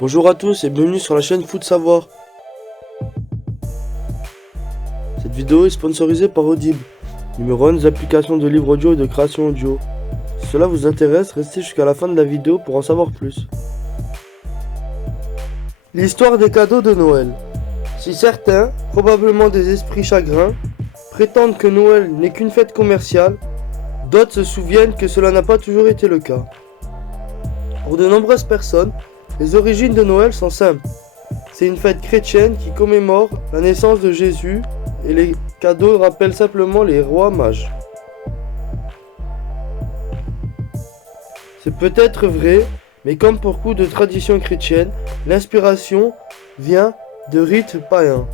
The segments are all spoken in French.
Bonjour à tous et bienvenue sur la chaîne Foot Savoir. Cette vidéo est sponsorisée par Audible, numéro 1 des applications de livres audio et de création audio. Si cela vous intéresse, restez jusqu'à la fin de la vidéo pour en savoir plus. L'histoire des cadeaux de Noël. Si certains, probablement des esprits chagrins, prétendent que Noël n'est qu'une fête commerciale, d'autres se souviennent que cela n'a pas toujours été le cas. Pour de nombreuses personnes, les origines de Noël sont simples. C'est une fête chrétienne qui commémore la naissance de Jésus et les cadeaux rappellent simplement les rois mages. C'est peut-être vrai, mais comme pour beaucoup de traditions chrétiennes, l'inspiration vient de rites païens.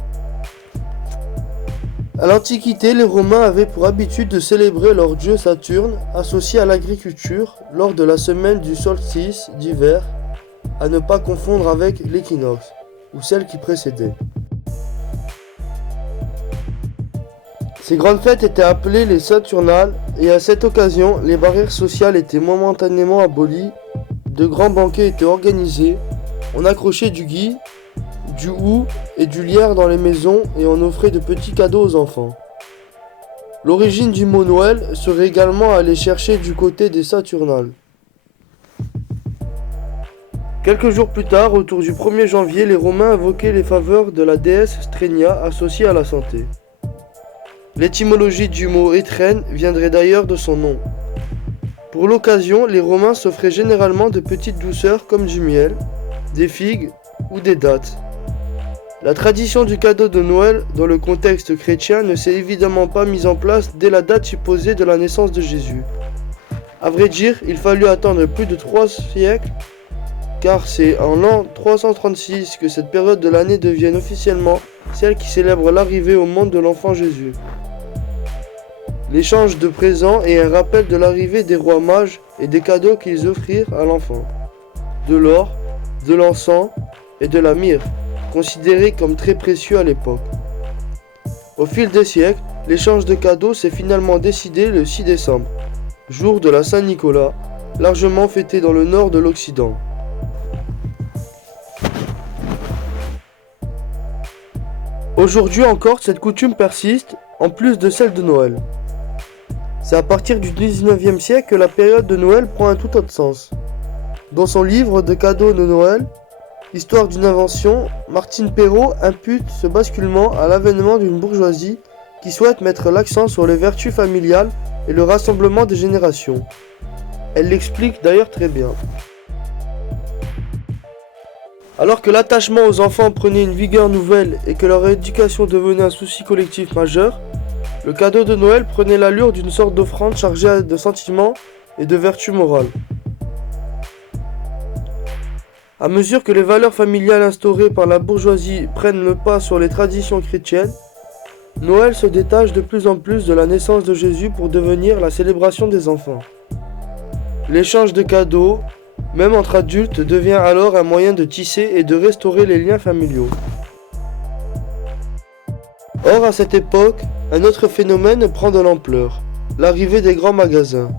À l'Antiquité, les Romains avaient pour habitude de célébrer leur dieu Saturne, associé à l'agriculture, lors de la semaine du solstice d'hiver, à ne pas confondre avec l'équinoxe, ou celle qui précédait. Ces grandes fêtes étaient appelées les Saturnales, et à cette occasion, les barrières sociales étaient momentanément abolies, de grands banquets étaient organisés, on accrochait du gui, du hou et du lierre dans les maisons et on offrait de petits cadeaux aux enfants. L'origine du mot Noël serait également à aller chercher du côté des Saturnales. Quelques jours plus tard, autour du 1er janvier, les Romains invoquaient les faveurs de la déesse Strenia associée à la santé. L'étymologie du mot étrenne viendrait d'ailleurs de son nom. Pour l'occasion, les Romains s'offraient généralement de petites douceurs comme du miel, des figues ou des dattes. La tradition du cadeau de Noël dans le contexte chrétien ne s'est évidemment pas mise en place dès la date supposée de la naissance de Jésus. À vrai dire, il fallut attendre plus de 3 siècles, car c'est en l'an 336 que cette période de l'année devient officiellement celle qui célèbre l'arrivée au monde de l'enfant Jésus. L'échange de présents est un rappel de l'arrivée des rois mages et des cadeaux qu'ils offrirent à l'enfant. De l'or, de l'encens et de la myrrhe, considérés comme très précieux à l'époque. Au fil des siècles, l'échange de cadeaux s'est finalement décidé le 6 décembre, jour de la Saint-Nicolas, largement fêté dans le nord de l'Occident. Aujourd'hui encore, cette coutume persiste, en plus de celle de Noël. C'est à partir du 19e siècle que la période de Noël prend un tout autre sens. Dans son livre de cadeaux de Noël, Histoire d'une invention, Martine Perrault impute ce basculement à l'avènement d'une bourgeoisie qui souhaite mettre l'accent sur les vertus familiales et le rassemblement des générations. Elle l'explique d'ailleurs très bien. Alors que l'attachement aux enfants prenait une vigueur nouvelle et que leur éducation devenait un souci collectif majeur, le cadeau de Noël prenait l'allure d'une sorte d'offrande chargée de sentiments et de vertus morales. À mesure que les valeurs familiales instaurées par la bourgeoisie prennent le pas sur les traditions chrétiennes, Noël se détache de plus en plus de la naissance de Jésus pour devenir la célébration des enfants. L'échange de cadeaux, même entre adultes, devient alors un moyen de tisser et de restaurer les liens familiaux. Or, à cette époque, un autre phénomène prend de l'ampleur, l'arrivée des grands magasins.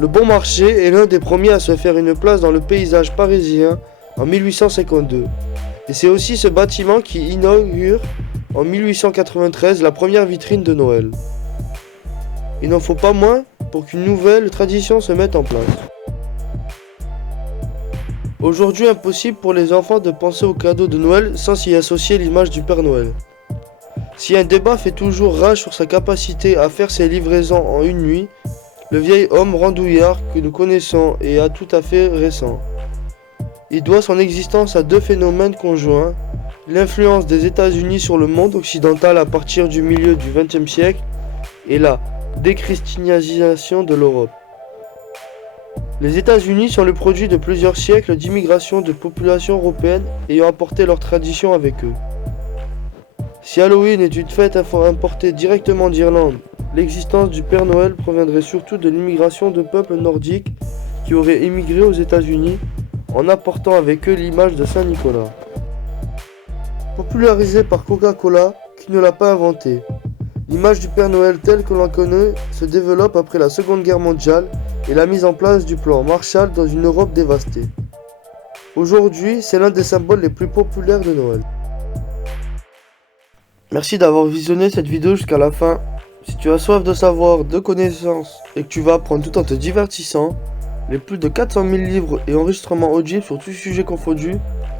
Le Bon Marché est l'un des premiers à se faire une place dans le paysage parisien en 1852. Et c'est aussi ce bâtiment qui inaugure en 1893 la première vitrine de Noël. Il n'en faut pas moins pour qu'une nouvelle tradition se mette en place. Aujourd'hui, impossible pour les enfants de penser au cadeau de Noël sans s'y associer l'image du Père Noël. Si un débat fait toujours rage sur sa capacité à faire ses livraisons en une nuit, le vieil homme randouillard que nous connaissons est à tout à fait récent. Il doit son existence à deux phénomènes conjoints, l'influence des États-Unis sur le monde occidental à partir du milieu du XXe siècle et la déchristianisation de l'Europe. Les États-Unis sont le produit de plusieurs siècles d'immigration de populations européennes ayant apporté leurs traditions avec eux. Si Halloween est une fête importée directement d'Irlande, l'existence du Père Noël proviendrait surtout de l'immigration de peuples nordiques qui auraient émigré aux États-Unis en apportant avec eux l'image de Saint Nicolas. Popularisée par Coca-Cola, qui ne l'a pas inventée, l'image du Père Noël telle que l'on connaît se développe après la Seconde Guerre mondiale et la mise en place du plan Marshall dans une Europe dévastée. Aujourd'hui, c'est l'un des symboles les plus populaires de Noël. Merci d'avoir visionné cette vidéo jusqu'à la fin. Si tu as soif de savoir, de connaissances et que tu vas apprendre tout en te divertissant, les plus de 400 000 livres et enregistrements audibles sur tous sujets confondus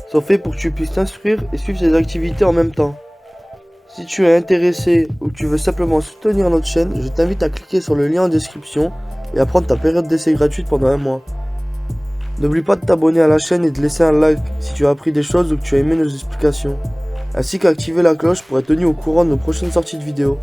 sont faits pour que tu puisses t'instruire et suivre tes activités en même temps. Si tu es intéressé ou que tu veux simplement soutenir notre chaîne, je t'invite à cliquer sur le lien en description et à prendre ta période d'essai gratuite pendant un mois. N'oublie pas de t'abonner à la chaîne et de laisser un like si tu as appris des choses ou que tu as aimé nos explications, ainsi qu'activer la cloche pour être tenu au courant de nos prochaines sorties de vidéos.